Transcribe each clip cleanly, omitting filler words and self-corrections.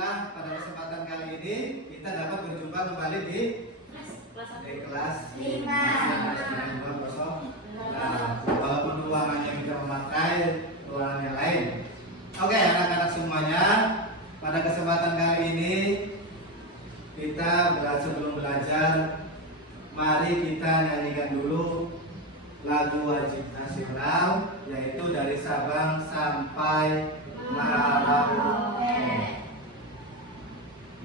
Alhamdulillah pada kesempatan kali ini kita dapat berjumpa kembali di kelas 5. Nah, walaupun ruangannya tidak memakai ruangan yang lain. Oke, anak-anak semuanya, pada kesempatan kali ini kita sebelum belajar, mari kita nyanyikan dulu lagu wajib nasional, yaitu dari Sabang sampai Merauke.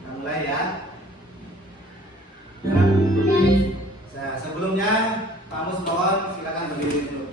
Kita mulai ya. Nah, sebelumnya Pak Mus mohon silakan berdiri dulu.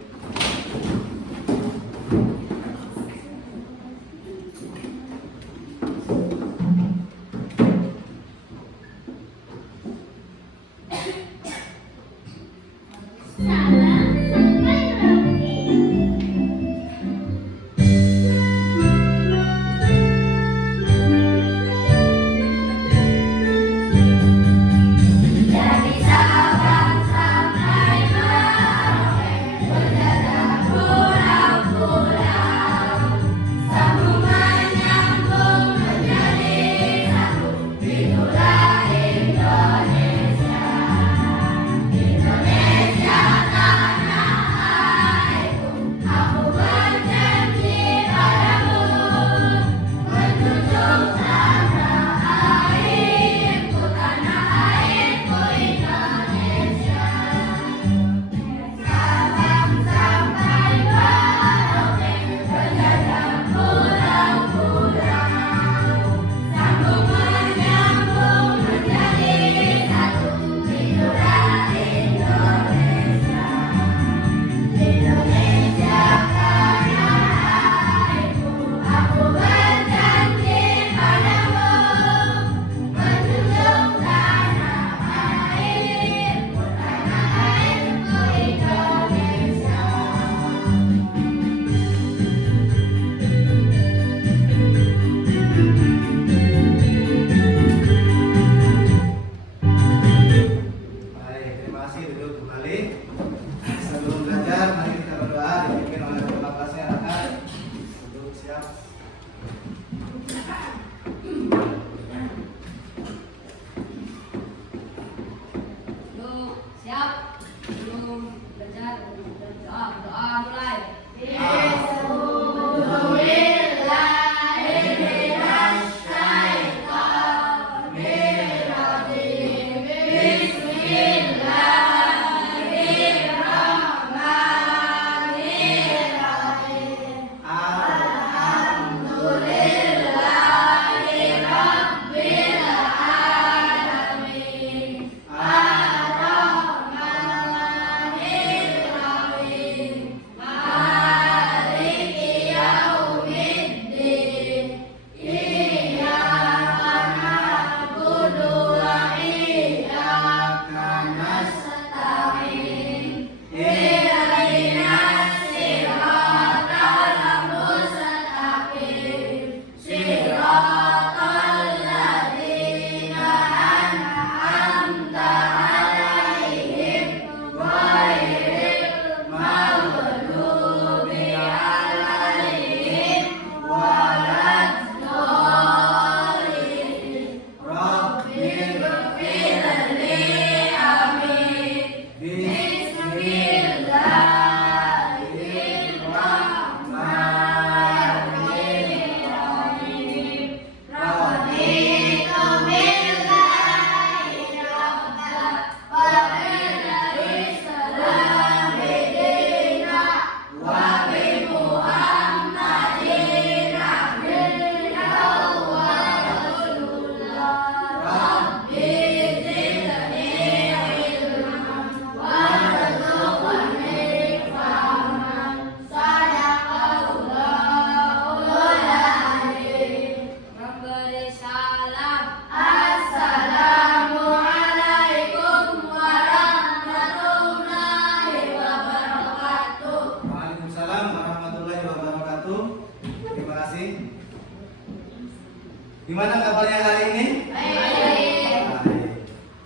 Gimana kabarnya hari ini? Baik.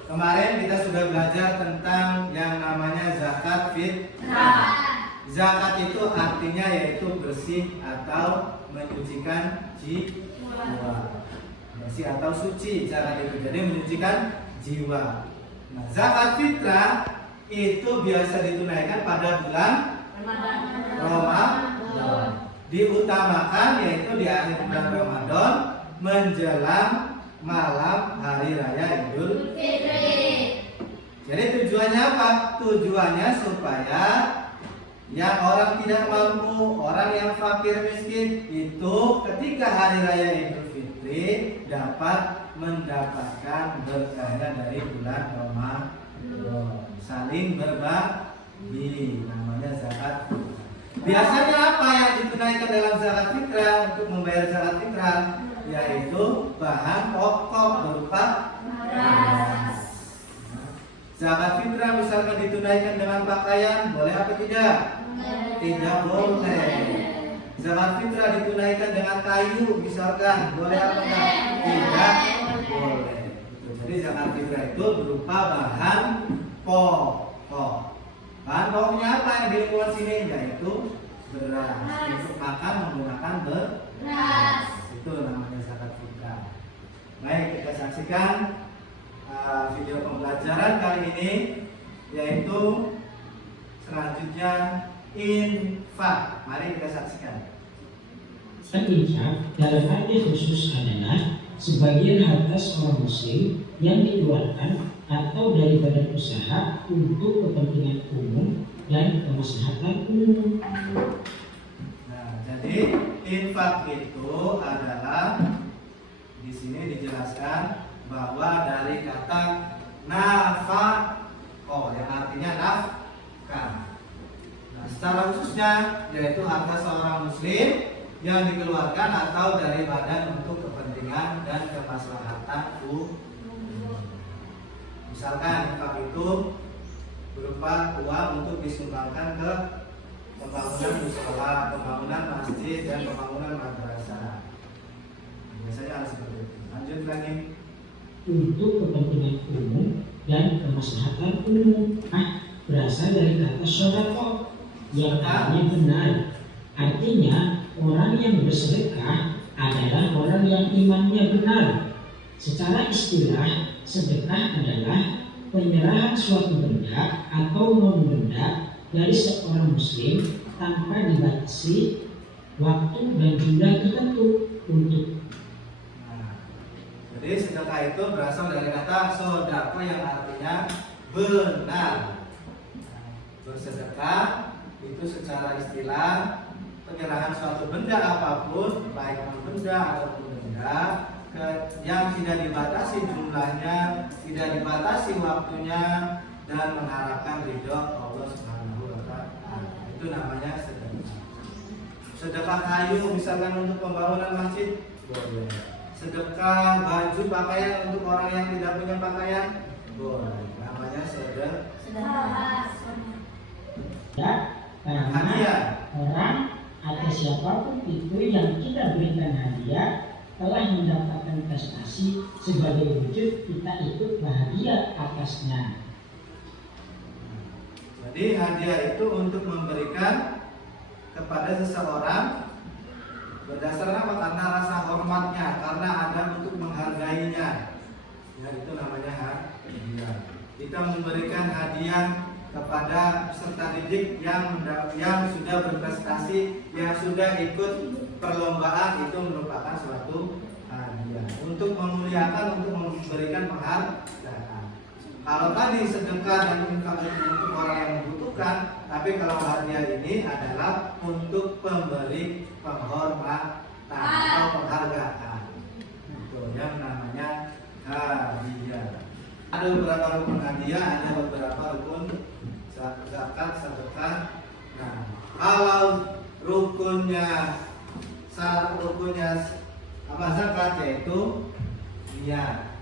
Kemarin kita sudah belajar tentang yang namanya zakat fitrah. Zakat itu artinya yaitu bersih atau menyucikan jiwa. bersih atau suci cara itu, jadi menyucikan jiwa. Nah, zakat fitrah itu biasa ditunaikan pada bulan Ramadan. Diutamakan yaitu di akhir bulan Ramadan menjelang malam hari raya Idul Fitri. Jadi tujuannya apa? Tujuannya supaya yang orang tidak mampu, orang yang fakir miskin itu ketika hari raya Idul Fitri dapat mendapatkan berkahnya dari bulan Ramadan. Saling berbagi, namanya zakat. Biasanya apa yang ditunaikan dalam zakat fitrah untuk membayar zakat fitrah? Yaitu bahan pokok berupa beras. Zakat fitrah misalkan ditunaikan dengan pakaian, boleh apa tidak? Tidak boleh. Zakat fitrah ditunaikan dengan kayu, misalkan, boleh apa tidak? Tidak boleh. Jadi zakat fitrah itu berupa bahan pokok. Bahan pokoknya apa yang di lingkungan sini? Yaitu beras. Untuk makan menggunakan beras. Itu namanya zakat fitrah. Baik, kita saksikan video pembelajaran kali ini, yaitu selanjutnya infak. Mari kita saksikan. Infak dalam arti khusus adalah sebagian harta seorang muslim yang dikeluarkan atau dari badan usaha untuk kepentingan umum dan kemaslahatan umum. Nah, jadi infak itu adalah di sini dijelaskan bahwa dari kata nafaqah yang artinya nafkah. Nah, secara khususnya yaitu harta seorang muslim yang dikeluarkan atau dari badan untuk kepentingan dan kemaslahatan umum. Misalkan infak itu berupa uang untuk disumbangkan ke pembangunan musola, pembangunan masjid, dan pembangunan madrasah. Biasanya harus seperti itu. Lanjut lagi. Untuk kepentingan umum dan kemaslahatan umum. Berasal dari kata sodaqah yang artinya benar. Artinya orang yang bersedekah adalah orang yang imannya benar. Secara istilah, sedekah adalah penyerahan suatu benda atau non-benda dari seorang muslim tanpa dibatasi waktu dan jumlah tertentu untuk. Jadi sedekah itu berasal dari kata sodaqah yang artinya benar. Bersedekah itu secara istilah penyerahan suatu benda apapun, baik non-benda ataupun benda, yang tidak dibatasi jumlahnya, tidak dibatasi waktunya, dan mengharapkan ridho Allah Subhanahu wa Ta'ala. Itu namanya sedekah. Sedekah kayu misalkan untuk pembangunan masjid, boleh. Sedekah baju pakaian untuk orang yang tidak punya pakaian, boleh. Namanya sedekah. Hadiah. Orang atau siapapun itu yang kita berikan hadiah telah mendapatkan prestasi sebagai wujud kita ikut bahagia atasnya. Jadi hadiah itu untuk memberikan kepada seseorang berdasarkan apa? Karena rasa hormatnya, karena ada untuk menghargainya. Ya, itu namanya hadiah. Kita memberikan hadiah kepada peserta didik yang sudah berprestasi, yang sudah ikut perlombaan, itu merupakan suatu hadiah untuk memuliakan, untuk memberikan penghargaan. Kalau tadi sedekah dan infak itu untuk orang yang membutuhkan, tapi kalau hadiah ini adalah untuk pemberi penghormatan atau penghargaan. Itu yang namanya hadiah. Ada beberapa rukun hadiah, ada beberapa rukun zakat, sedekah. Nah, kalau rukunnya apa zakat yaitu niat.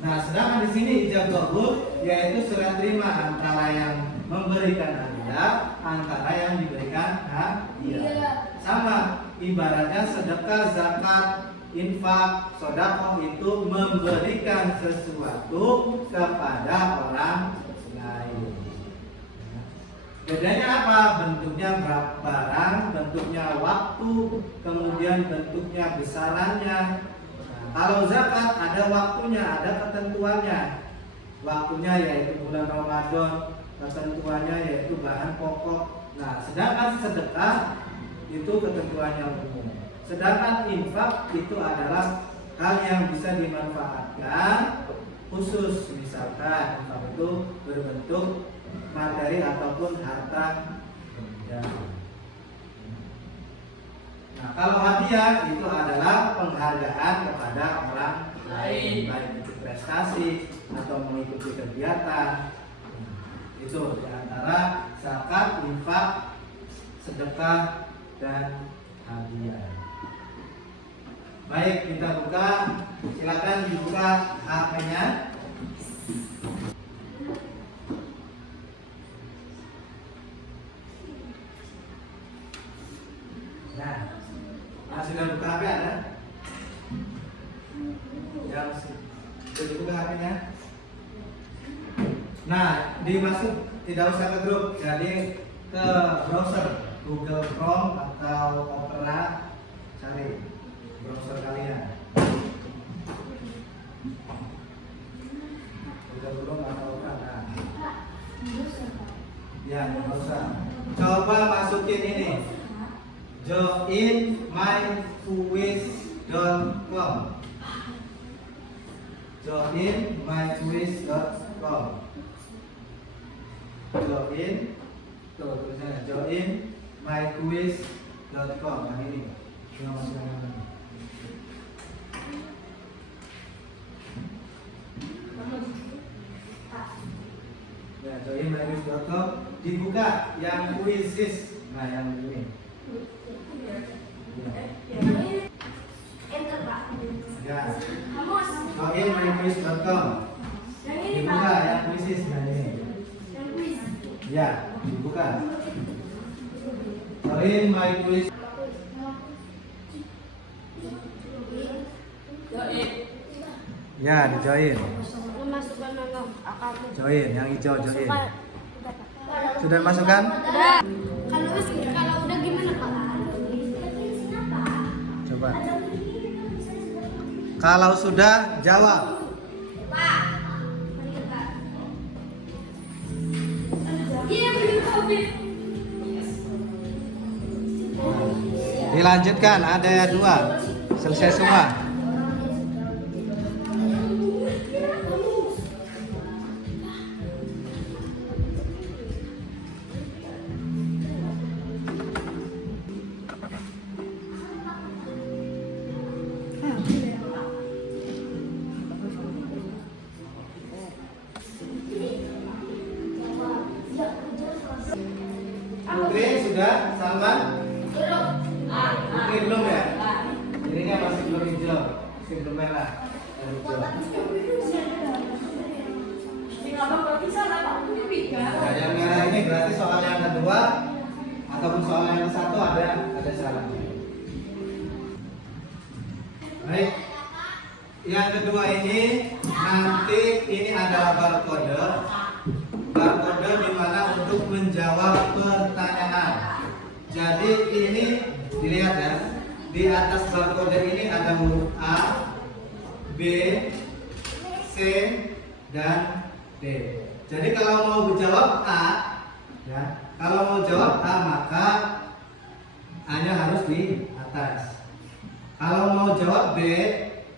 Nah, sedangkan di sini ijab qabul yaitu serah terima antara yang memberikan hadiah, antara yang diberikan hadiah. Sama, ibaratnya sedekah, zakat, infak, sedekah itu memberikan sesuatu kepada orang lain. Bedanya apa? Bentuknya barang, bentuknya waktu, kemudian bentuknya besarannya. Nah, kalau zakat ada waktunya, ada ketentuannya. Waktunya yaitu bulan Ramadan, ketentuannya yaitu bahan pokok. Nah, sedangkan sedekah itu ketentuannya umum. Sedangkan infak itu adalah hal yang bisa dimanfaatkan khusus, misalkan infak itu berbentuk materi ataupun harta benda. Nah, kalau hadiah itu adalah penghargaan kepada orang lain, baik itu prestasi atau mengikuti kegiatan. Itu diantara zakat, infak, sedekah, dan hadiah. Baik, kita buka. Silakan dibuka HP-nya. Nah, sudah buka HP ada? Ya, sudah dibuka HP-nya. Nah, dimasuk, tidak usah ke grup, jadi ke browser Google Chrome atau Opera, cari browser kalian. Google Chrome atau Opera. Ya, nggak usah. Coba masukin ini. joinmyquiz.com. joinmyquiz.com. joinmyquiz.com. Nah, ini. Yang masukkan ini. Ya, joinmyquiz.com. Dibuka yang quizzes. Nah, yang ini. Ya. joinmyquiz.com. Dibuka yang quizzes. Nah, ini. Ya, dibuka. joinmyquiz. Ya, di join. Join, yang hijau join. Sudah masukkan? Udah. Kalau udah gimana Pak? Coba. Kalau sudah, jawab. Pak. Dilanjutkan, ada 2. Selesai semua. Putri sudah, Salman? Putri belum ya? Ininya masih belum hijau, masih belum merah. Nah, yang merah ini berarti soal yang kedua ataupun soal yang satu ada salahnya. Baik. Yang kedua ini nanti ini adalah barcode. Barcode di mana untuk menjawab pertanyaan. Jadi ini dilihat ya. Di atas barcode ini ada huruf A, B, C, dan D. Jadi kalau mau jawab A, ya, kalau mau jawab A maka A-nya harus di atas. Kalau mau jawab B,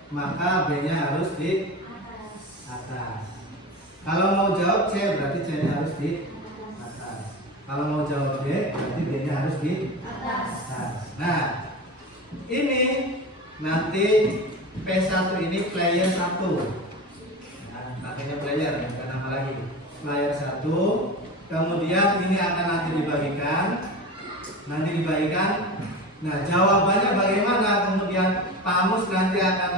maka B-nya harus di atas. Kalau mau jawab C, berarti C-nya harus di atas. Kalau mau jawab D, berarti D-nya harus di atas. Nah, ini nanti P1 ini player 1. Nah, makanya player, bukan nama lagi. Player 1. Kemudian ini akan nanti dibagikan. Nah, jawabannya bagaimana? Kemudian Pak Mus nanti akan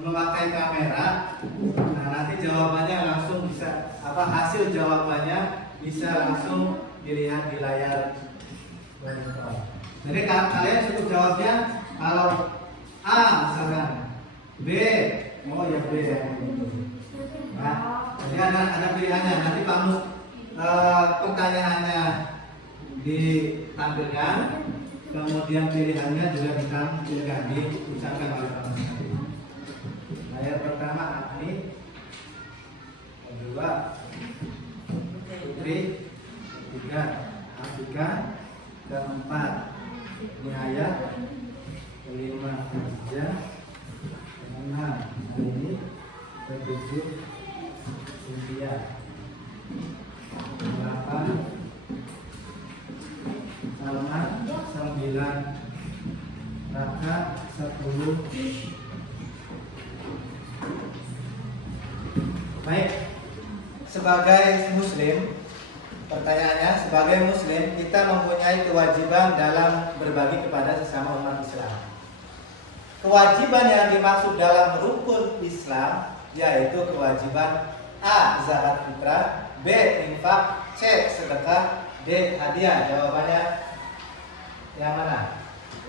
memakai kamera. Nah, nanti jawabannya langsung bisa hasil jawabannya bisa langsung dilihat di layar monitor. Jadi kalian cukup jawabnya kalau A misalkan, B, oh ya B ya. Nah, jadi ada pilihannya. Nanti Pak Mus pertanyaannya ditampilkan, kemudian pilihannya juga ditampilkan, diucapkan oleh Pak Mus. 7 Cynthia 8 Salman 9 Raka 10. Baik, sebagai muslim, pertanyaannya, sebagai muslim kita mempunyai kewajiban dalam berbagi kepada sesama umat Islam. Kewajiban yang dimaksud dalam rukun Islam yaitu kewajiban A. Zakat fitrah, B. Infak, C. Sedekah, D. Hadiah. Jawabannya yang mana?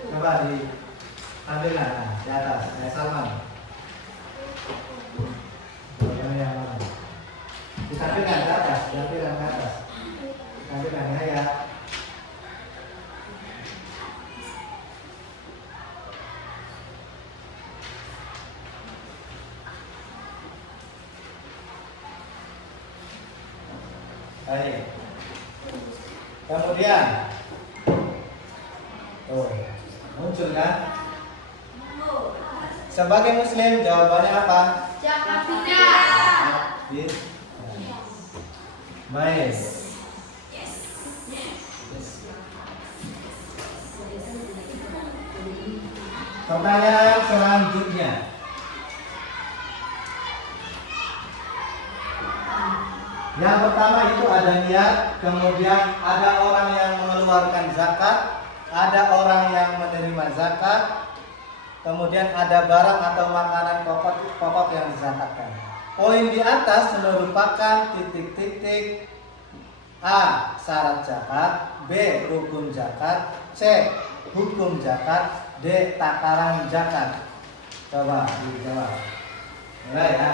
Coba ditampilkan di atas. Ya, Salman. Jawabannya yang mana? Ditampilkan ke atas, ditampilkan ke atas. Ditampilkan ya. Baik. Kemudian muncul kan? Sebagai muslim jawabannya apa? Zakat fitrah. Baik. Pertanyaan selanjutnya. Yang pertama itu ada niat, kemudian ada orang yang mengeluarkan zakat, ada orang yang menerima zakat, kemudian ada barang atau makanan pokok yang dizakatkan. Poin di atas merupakan titik-titik: A. Syarat zakat, B. Rukun zakat, C. Hukum zakat, D. Takaran zakat. Coba dijawab. Mulai ya.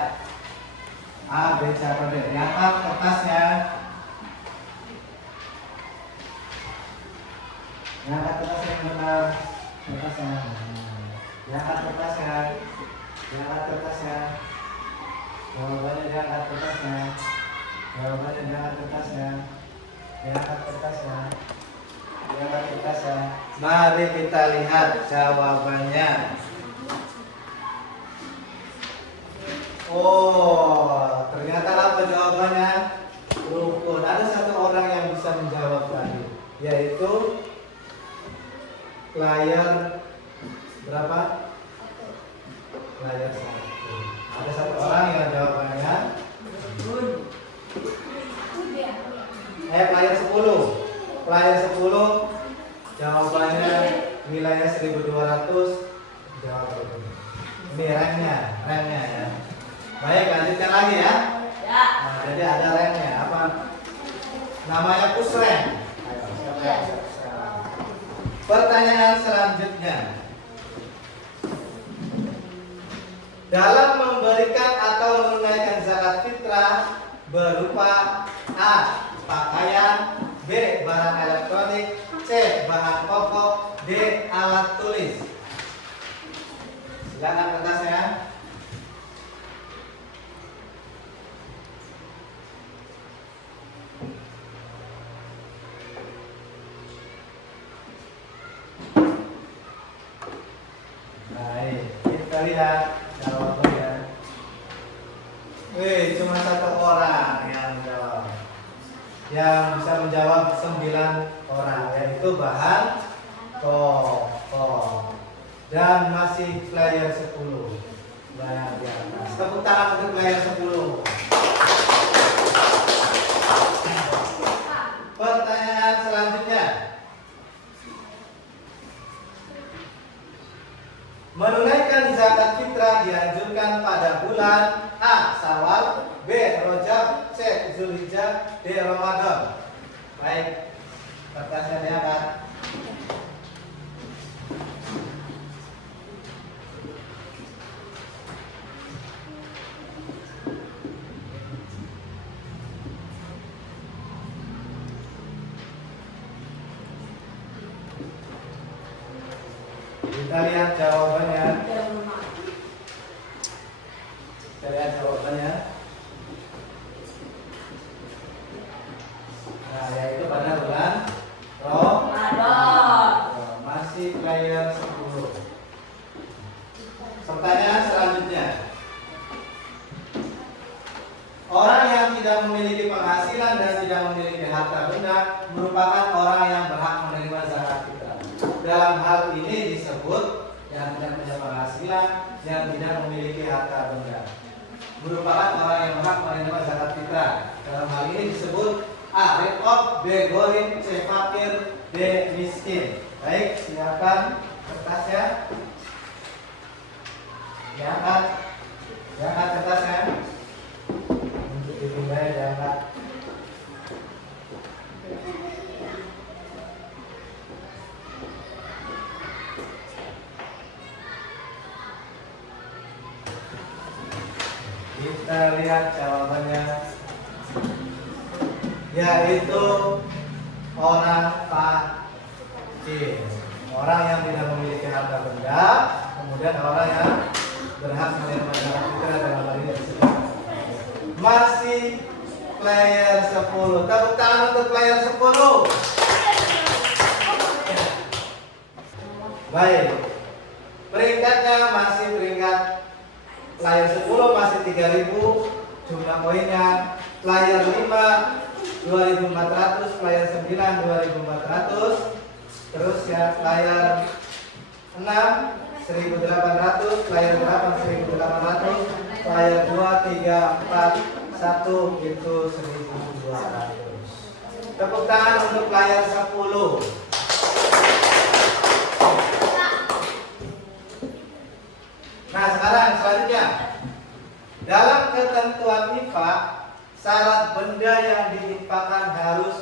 A, B, C, atau D. Angkat kertasnya. Angkat kertasnya yang benar. Kertasnya. Angkat kertasnya. Angkat kertasnya. Jawabannya diangkat kertasnya. Jawabannya diangkat kertasnya. Diangkat kertasnya. Diangkat kertasnya. Mari kita lihat jawabannya. Oh, ternyata apa jawabannya? Rukun. Ada satu orang yang bisa menjawab tadi, yaitu layar berapa? Layar 1. Ada satu orang yang jawabannya layar 10. Layar 10 jawabannya wilayah 1200. Jawab ini ranknya ya. Baik, lanjutkan lagi ya. Nah, jadi ada ranknya apa? Namanya push rank. Pertanyaan selanjutnya. Dalam memberikan atau menunaikan zakat fitrah berupa A. Pakaian, B. Barang elektronik, C. Bahan pokok, D. Alat tulis. Silakan kertasnya. Baik, kita lihat jawabannya. Cuma satu orang yang menjawab. Yang bisa menjawab 9 orang, yaitu bahan pokok. Dan masih player 10. Nah, di atas. Tepuk tangan untuk player 10. Pertanyaan selanjutnya. Menunaikan zakat fitrah dianjurkan pada bulan A. Syawal, B. Rajab, C. Zulhijjah, D. Ramadan. Baik, kertasnya diangkat. Kita lihat jawabannya. Kita lihat jawabannya. Nah, yaitu pada bulan Ramadan. Masih player 10. Pertanyaan selanjutnya. tidak memiliki penghasilan dan tidak memiliki harta benda merupakan orang yang berhak menerima zakat fitrah. Dalam hal ini disebut yang tidak punya penghasilan, yang tidak memiliki harta benda merupakan orang yang berhak menerima zakat fitrah. Dalam hal ini disebut A. Rekod, B. Gharib, C. Fakir, D. Miskin. Baik, silakan kertasnya. Diangkat kertasnya. Untuk dimulai diangkat. Kita lihat jawabannya, yaitu orang fakir, orang yang tidak memiliki harta benda, kemudian orang yang berhak menerima zakat fitrah dalam hal ini disebut. Masih player 10. Tepuk tangan untuk player 10. Baik. Peringkatnya masih peringkat player 10 masih 3000 jumlah poinnya. Player 5 2400, player 9 2400. Terus ya player 6 1800, player 8 1800, player 2 3 4 1 itu 1200. Tepuk tangan untuk player 10. Nah, sekarang selanjutnya, dalam ketentuan infak, syarat benda yang diinfakkan harus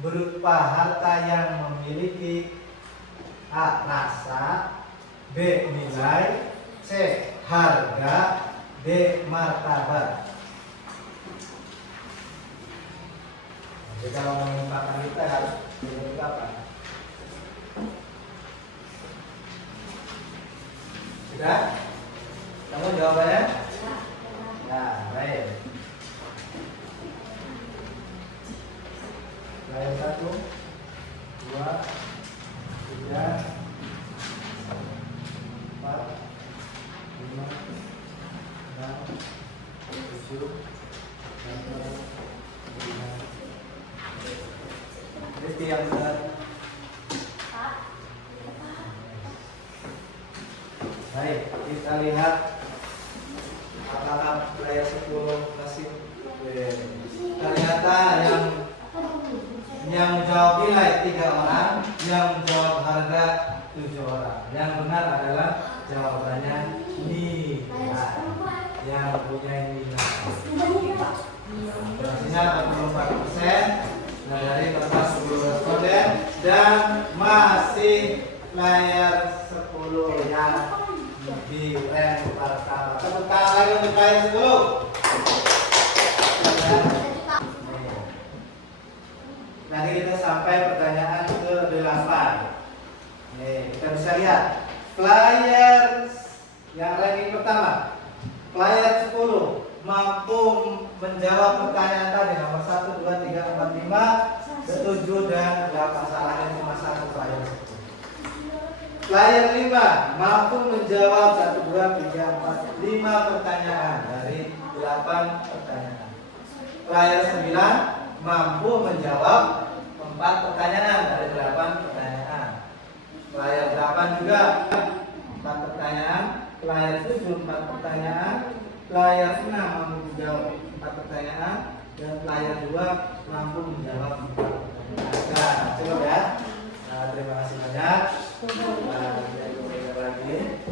berupa harta yang memiliki A. Rasa, B. Nilai, C. Harga, D. Martabat. Jadi kalau menginfakkan kita harus memiliki apa? Sudah? Kamu jawabannya? Nah, baik. Lain 1, 2, 3, 4, 5, 6, 7, 8, 9. Jadi yang benar. Baik, kita lihat apakah player 10 masih ternyata yang menjawab nilai 3 orang, yang menjawab harga 7 orang. Yang benar adalah jawabannya nilai, yang punya nilai. Berarti 44% dari kertas 10 responden, dan masih player 10 yang di rank pertama. Tepuk tangan lagi untuk player 10. Nanti kita sampai pertanyaan ke-8. Nih, kita bisa lihat player yang ranking pertama, player 10 mampu menjawab pertanyaan tadi nomor 1, 2, 3, 4, 5, 7 dan 8. Salahnya cuma 1 player 10. Player 5 mampu menjawab 1, 2, 3, 4, 5 pertanyaan dari 8 pertanyaan. Player 9 mampu menjawab 4 pertanyaan dari 8 pertanyaan. Player 8 juga 4 pertanyaan. Player 7 4 pertanyaan. Player 6 mampu menjawab 4 pertanyaan. Dan player 2 mampu menjawab 4 pertanyaan. Nah, cukup ya. Nah, terima kasih banyak. Nah, kita lagi.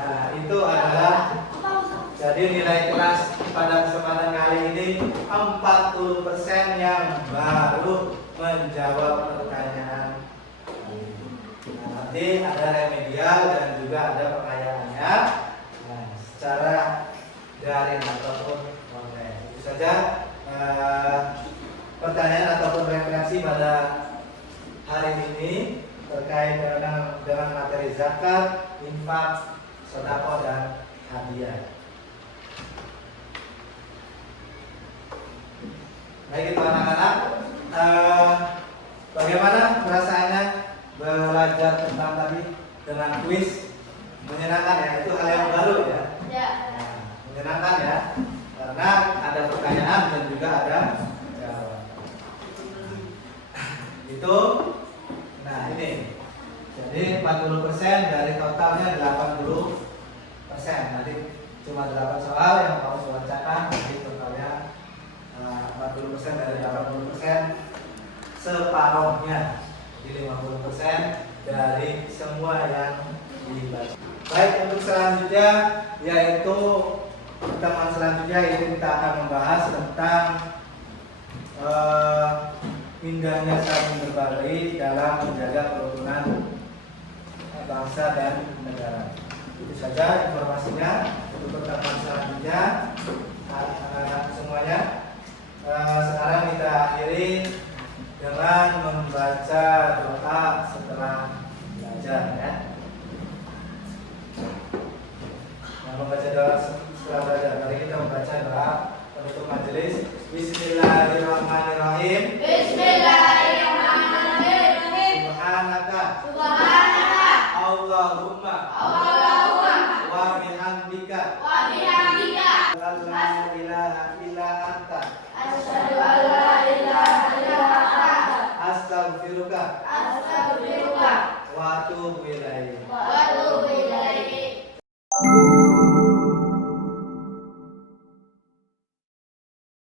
Nah, itu adalah jadi nilai kelas pada kesempatan kali ini 40% yang baru menjawab pertanyaan. Nah, nanti ada remedial dan juga ada pertanyaannya. Nah, secara daring ataupun online. Itu saja pertanyaan ataupun referensi pada hari ini terkait dengan materi zakat, infak, sedekah dan hadiah. Baik itu anak-anak, bagaimana perasaannya belajar tentang tadi dengan kuis? Menyenangkan ya, itu hal yang baru ya. Ya. Nah, menyenangkan ya, karena ada pertanyaan dan juga ada jawaban. Itu, nah ini, jadi 40% dari totalnya 80%. Nanti cuma 8 soal yang kamu bacakan, jadi totalnya 40% dari 80%, separuhnya, jadi 50% dari semua yang dibaca. Baik, untuk selanjutnya yaitu teman selanjutnya ini kita akan membahas tentang indahnya saling berbagi dalam menjaga kerukunan bangsa dan negara. Itu saja informasinya untuk pertemuan selanjutnya, anak-anak semuanya. Sekarang kita akhiri dengan membaca doa setelah belajar ya. Nah, membaca doa setelah belajar. Mari kita membaca doa penutup majelis. Bismillahirrahmanirrahim. Bismillahirrahmanirrahim. Subhanaka Allahumma wa bihamdika la ilaha illa anta Asyhadu an la ilaha illa anta astaghfiruka